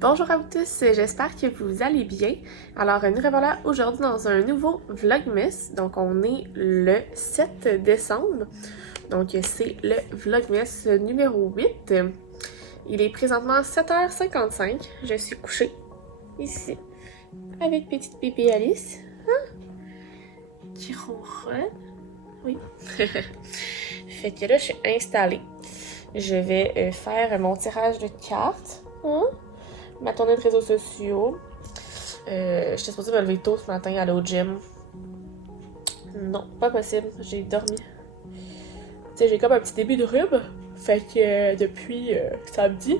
Bonjour à vous tous, j'espère que vous allez bien. Alors, nous revoilà aujourd'hui dans un nouveau Vlogmas. Donc, on est le 7 décembre. Donc, c'est le Vlogmas numéro 8. Il est présentement 7h55. Je suis couchée ici avec petite bébé Alice. Hein? Qui ronronne. Oui. Fait que là, je suis installée. Je vais faire mon tirage de cartes. Hein? Ma tournée de réseaux sociaux. J'étais supposée me lever tôt ce matin, aller au gym. Non, pas possible. J'ai dormi. Tu sais, j'ai comme un petit début de rhume. Fait que depuis samedi.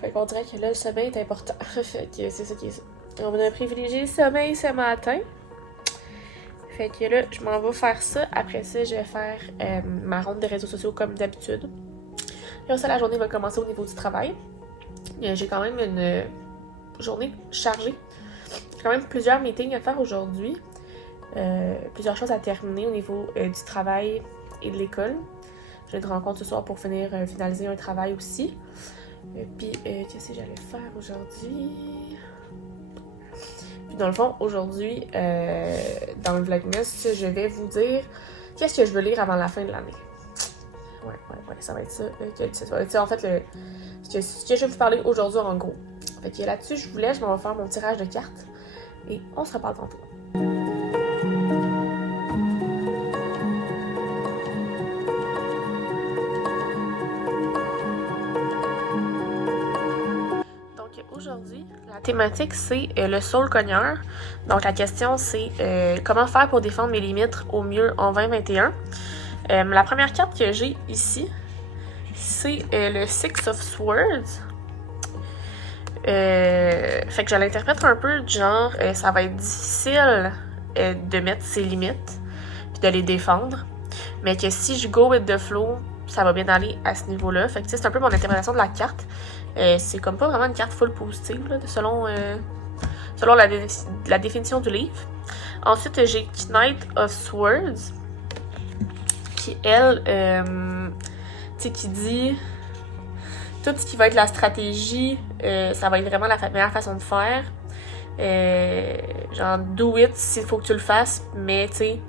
Fait qu'on dirait que là, le sommeil est important. Fait que c'est ça qui est ça. On a privilégié le sommeil ce matin. Fait que là, je m'en vais faire ça. Après ça, je vais faire ma ronde des réseaux sociaux comme d'habitude. Là, ça, la journée va commencer au niveau du travail. J'ai quand même une journée chargée. J'ai quand même plusieurs meetings à faire aujourd'hui. Plusieurs choses à terminer au niveau du travail et de l'école. J'ai une rencontre ce soir pour finaliser un travail aussi. Puis, qu'est-ce que j'allais faire aujourd'hui? Puis, dans le fond, aujourd'hui, dans le Vlogmas, je vais vous dire qu'est-ce que je veux lire avant la fin de l'année. Ouais, ça va être ça. Ça va être ça, en fait, ce que je vais vous parler aujourd'hui, en gros. Fait que là-dessus, je m'en vais faire mon tirage de cartes. Et on se reparle tantôt. Donc, aujourd'hui, la thématique, c'est le soul cogneur. Donc, la question, c'est comment faire pour défendre mes limites au mieux en 2021. La première carte que j'ai ici, c'est le Six of Swords. Fait que je l'interprète un peu du genre, ça va être difficile de mettre ses limites puis de les défendre, mais que si je go with the flow, ça va bien aller à ce niveau-là. Fait que c'est un peu mon interprétation de la carte. C'est comme pas vraiment une carte full positive, là, selon la définition du livre. Ensuite, j'ai Knight of Swords, qui, elle, tu sais, qui dit tout ce qui va être la stratégie, ça va être vraiment la meilleure façon de faire. Genre, do it s'il faut que tu le fasses, mais tu sais,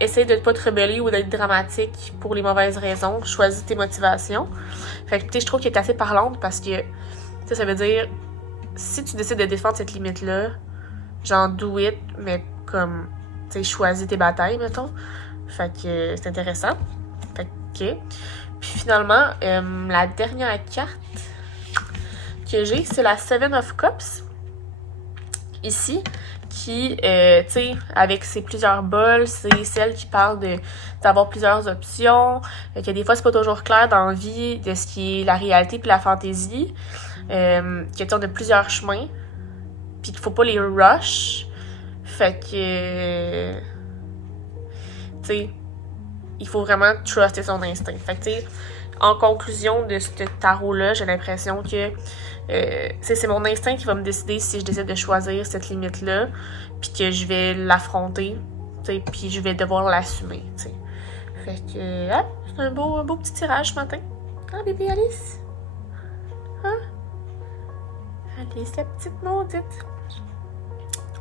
essaye de ne pas te rebeller ou d'être dramatique pour les mauvaises raisons. Choisis tes motivations. Fait que, tu sais, je trouve qu'elle est assez parlante parce que, tu sais, ça veut dire, si tu décides de défendre cette limite-là, genre, do it, mais comme, tu sais, choisis tes batailles, mettons. Fait que c'est intéressant. Fait que, ok. Puis finalement, la dernière carte que j'ai, c'est la Seven of Cups. Ici, qui, tu sais, avec ses plusieurs bols, c'est celle qui parle d'avoir plusieurs options, que des fois, c'est pas toujours clair dans la vie de ce qui est la réalité puis la fantaisie, que tu on a plusieurs chemins, puis qu'il faut pas les rush. Fait que, tu sais, il faut vraiment truster son instinct. Fait que, tu sais, en conclusion de ce tarot-là, j'ai l'impression que c'est mon instinct qui va me décider si je décide de choisir cette limite-là, puis que je vais l'affronter, tu sais, puis je vais devoir l'assumer, tu sais. Fait que, ah, c'est un beau petit tirage ce matin. Hein, bébé Alice? Hein? Alice, la petite maudite.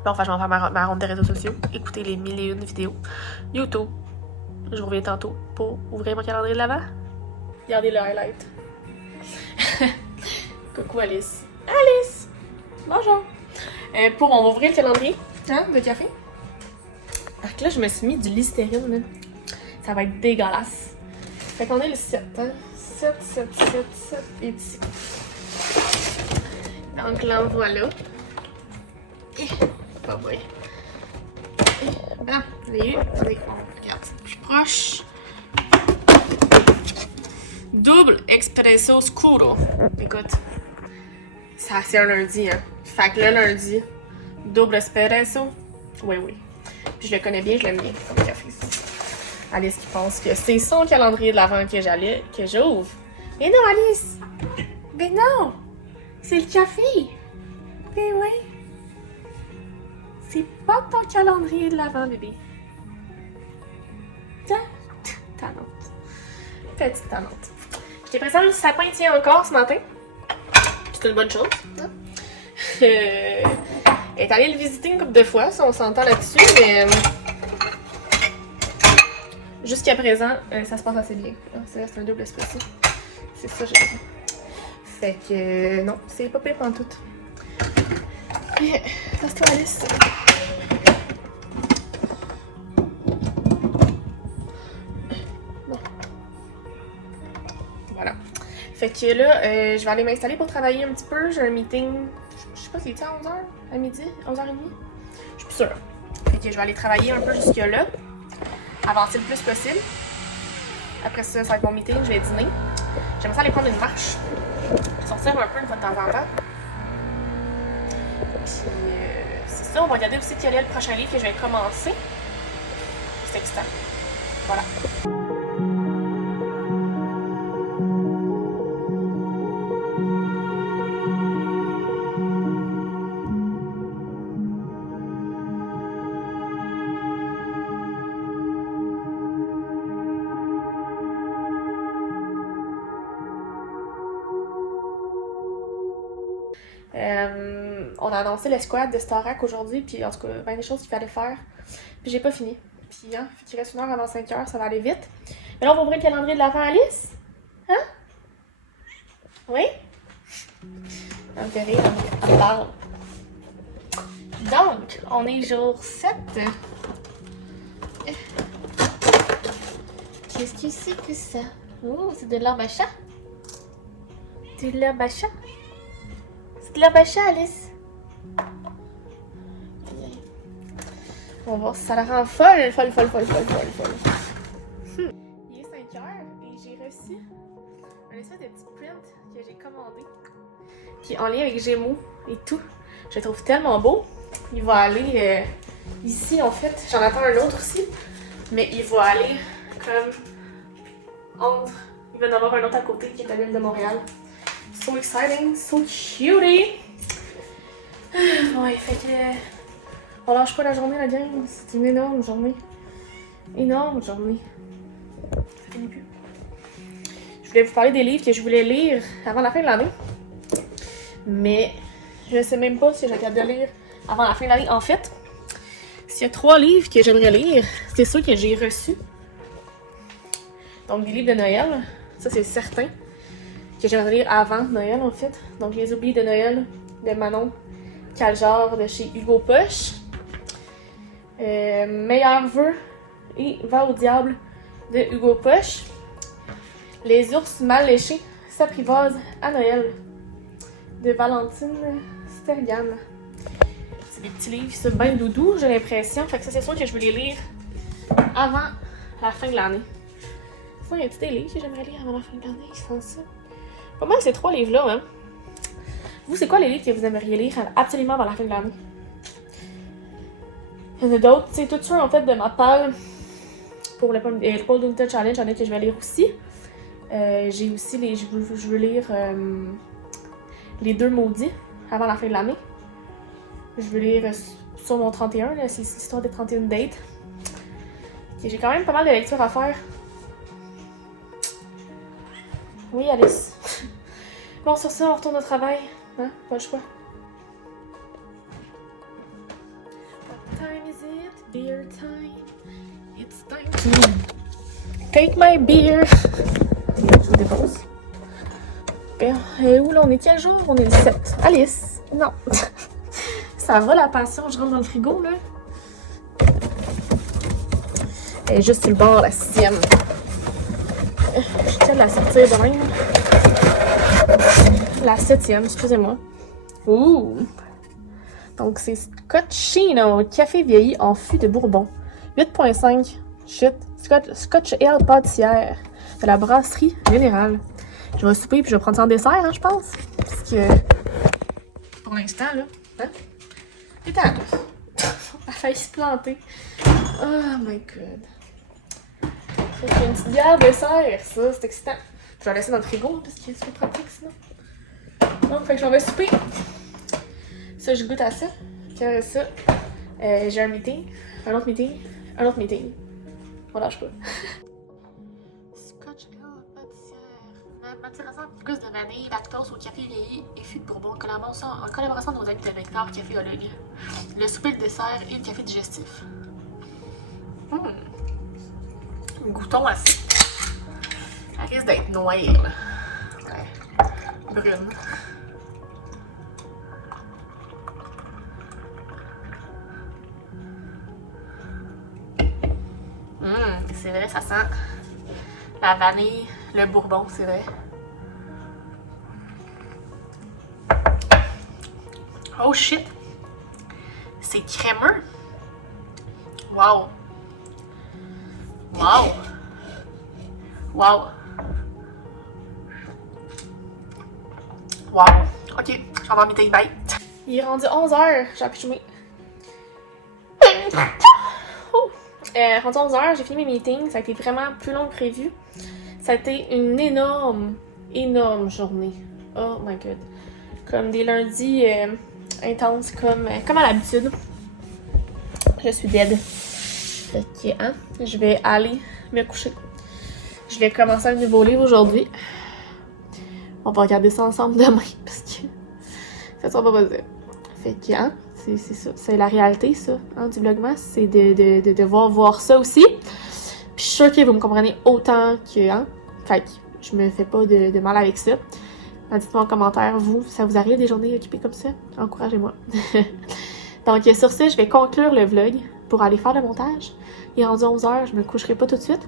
Bon, enfin, je vais en faire ma ronde des réseaux sociaux, écouter les 1001 vidéos. YouTube. Je reviens tantôt pour ouvrir mon calendrier de l'Avent. Regardez le highlight. Coucou Alice. Alice! Bonjour! On va ouvrir le calendrier, hein, de café. Fait que là, je me suis mis du Listerine, là. Ça va être dégueulasse. Fait qu'on est le 7, hein. 7, et ici. Donc là, voilà. Oh boy. Ah, vous avez eu? Oui. Regarde, c'est plus proche. Double Espresso Scuro. Écoute, ça c'est un lundi, hein. Fait que le lundi, double espresso. Oui. Puis je le connais bien, je l'aime bien, le café. Alice qui pense que c'est son calendrier de l'Avent que j'ouvre. Mais non, Alice! Mais non! C'est le café! Mais oui! C'est pas ton calendrier de l'Avent, bébé. Tannante. Petite tannante. Je t'ai présenté le sapin tient encore ce matin. c'est une bonne chose. Hein? Elle est allée le visiter une couple de fois, ça on s'entend là-dessus, mais jusqu'à présent, ça se passe assez bien. C'est un double espresso. C'est ça, j'ai dit. Fait que non, c'est pas pire pantoute. Passe-toi Alice. Bon. Voilà. Fait que là, je vais aller m'installer pour travailler un petit peu. J'ai un meeting, je sais pas si c'est à 11h, à midi, 11h30. Je suis plus sûre. Fait que je vais aller travailler un peu jusque là. Avancer le plus possible. Après ça, ça va être mon meeting, je vais dîner. J'aimerais ça aller prendre une marche. Sortir un peu une fois de temps en temps. Puis c'est ça, on va regarder aussi quel est le prochain livre que je vais commencer. C'est excitant. Voilà. On a annoncé l'escouade de Starac aujourd'hui, puis en tout cas, bien des choses qu'il fallait faire. Puis j'ai pas fini. Puis hein, il reste 1 heure avant 5 heures, ça va aller vite. Mais là, on va ouvrir le calendrier de l'avant, Alice? Hein? Oui? On fait rire, on parle. Donc, on est jour 7. Qu'est-ce que c'est que ça? Oh, c'est de l'herbe à chat? De l'herbe à chat? C'est de l'herbe à chat, Alice? On va voir si ça la rend folle. Il est 5 heures et j'ai reçu un espèce de petit print que j'ai commandé. Qui est en lien avec Gémeaux et tout. Je le trouve tellement beau. Il va aller ici en fait. J'en attends un autre aussi. Mais il va aller comme entre. Il va y en avoir un autre à côté qui est à l'île de Montréal. So exciting, so cutie! Ouais, fait que. On lâche pas la journée, la gang. C'est une énorme journée. Énorme journée. Ça finit plus. Je voulais vous parler des livres que je voulais lire avant la fin de l'année. Mais je sais même pas si j'ai capable de lire avant la fin de l'année. En fait, s'il y a 3 livres que j'aimerais lire, c'est ceux que j'ai reçus. Donc des livres de Noël. Ça, c'est certain. Que j'aimerais lire avant Noël, en fait. Donc Les Oubliés de Noël de Manon Caljard de chez Hugo Poche. Meilleurs vœux et Va au diable de Hugo Poche. Les ours mal léchés s'apprivoisent à Noël de Valentine Stergan. C'est des petits livres, c'est bien doudou, j'ai l'impression. Fait que ça, c'est sûr que je vais les lire avant la fin de l'année. Sinon, y a-t-il des livres que j'aimerais lire avant la fin de l'année? Je pense ça. Pas mal ces 3 livres-là, hein. Vous, c'est quoi les livres que vous aimeriez lire absolument avant la fin de l'année? Il y en a d'autres, c'est tout ça en fait de ma part pour le Paul Dunton Challenge, en est que je vais lire aussi. J'ai aussi je veux lire Les Deux Maudits avant la fin de l'année. Je veux lire sur mon 31, là, c'est l'histoire des 31 dates. J'ai quand même pas mal de lectures à faire. Oui, Alice. Bon, sur ça, on retourne au travail. Hein? Pas le choix. What time is it? Beer time. It's time to take my beer. Je vous dépose. Et où là? On est quel jour? On est le 7. Alice! Non. Ça va la passion, je rentre dans le frigo là. Elle est juste sur le bord, la 6e. Je tiens de la sortir de même. La 7e, excusez-moi. Ouh! Donc c'est Scotchino, café vieilli en fût de Bourbon. 8,5 shit. Scotch Ale pâtissière de la brasserie Générale. Je vais souper puis je vais prendre ça en dessert, hein, je pense. Parce que pour l'instant, là, hein? Et t'as elle a failli se planter. Oh my god. Fait qu'il y a une petite bière dessert, ça, c'est excitant. Je vais la laisser dans le frigo parce que c'est plus pratique sinon. Donc, fait que j'en vais souper. Ça, je goûte à ça. Puis après ça, j'ai un meeting, un autre meeting, un autre meeting. On lâche pas. Scotch Ale pâtissière. M'intéressant plus de vanille, lactose au café vieilli et fût de bourbon en collaboration de nos amis de Nectar Caféologue. Le souper, le dessert et le café digestif. Goûtons à ça. Elle risque d'être noire, là. Ouais. Brune. C'est vrai, ça sent la vanille, le bourbon, c'est vrai. Oh shit! C'est crémeux! Wow! Wow! Wow! Wow! Ok, je vais avoir mes take bites. Il est rendu 11h, j'ai accouché. Rendu 11h, j'ai fini mes meetings, ça a été vraiment plus long que prévu. Ça a été une énorme journée. Oh my god. Comme des lundis intenses, comme à l'habitude. Je suis dead. Fait que, hein, je vais aller me coucher. Je vais commencer un nouveau livre aujourd'hui. On va regarder ça ensemble demain, parce que ça sera pas possible. Fait que, hein, c'est ça. C'est la réalité, ça, hein, du Vlogmas. C'est de devoir voir ça aussi. Puis je suis sûre que vous me comprenez autant que, hein. Fait que je me fais pas de mal avec ça. Dites-moi en commentaire, vous, ça vous arrive des journées occupées comme ça? Encouragez-moi. Donc, sur ce, je vais conclure le vlog pour aller faire le montage. Il est rendu 11h, je me coucherai pas tout de suite.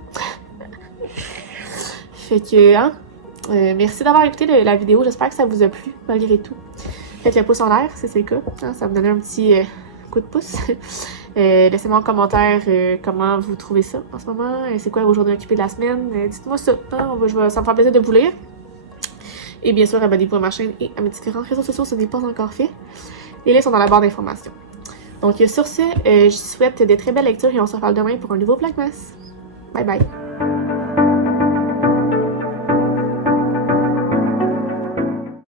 Fait que, hein, merci d'avoir écouté la vidéo. J'espère que ça vous a plu, malgré tout. Faites le pouce en l'air, si c'est le cas. Hein, ça va me donner un petit coup de pouce. Laissez-moi en commentaire comment vous trouvez ça en ce moment. C'est quoi vos journées occupées de la semaine? Dites-moi ça. Hein, ça me fera plaisir de vous lire. Et bien sûr, abonnez-vous à ma chaîne et à mes différents réseaux sociaux si ce n'est pas encore fait. Les liens sont dans la barre d'informations. Donc sur ce, je vous souhaite de très belles lectures et on se reparle demain pour un nouveau Vlogmas. Bye bye!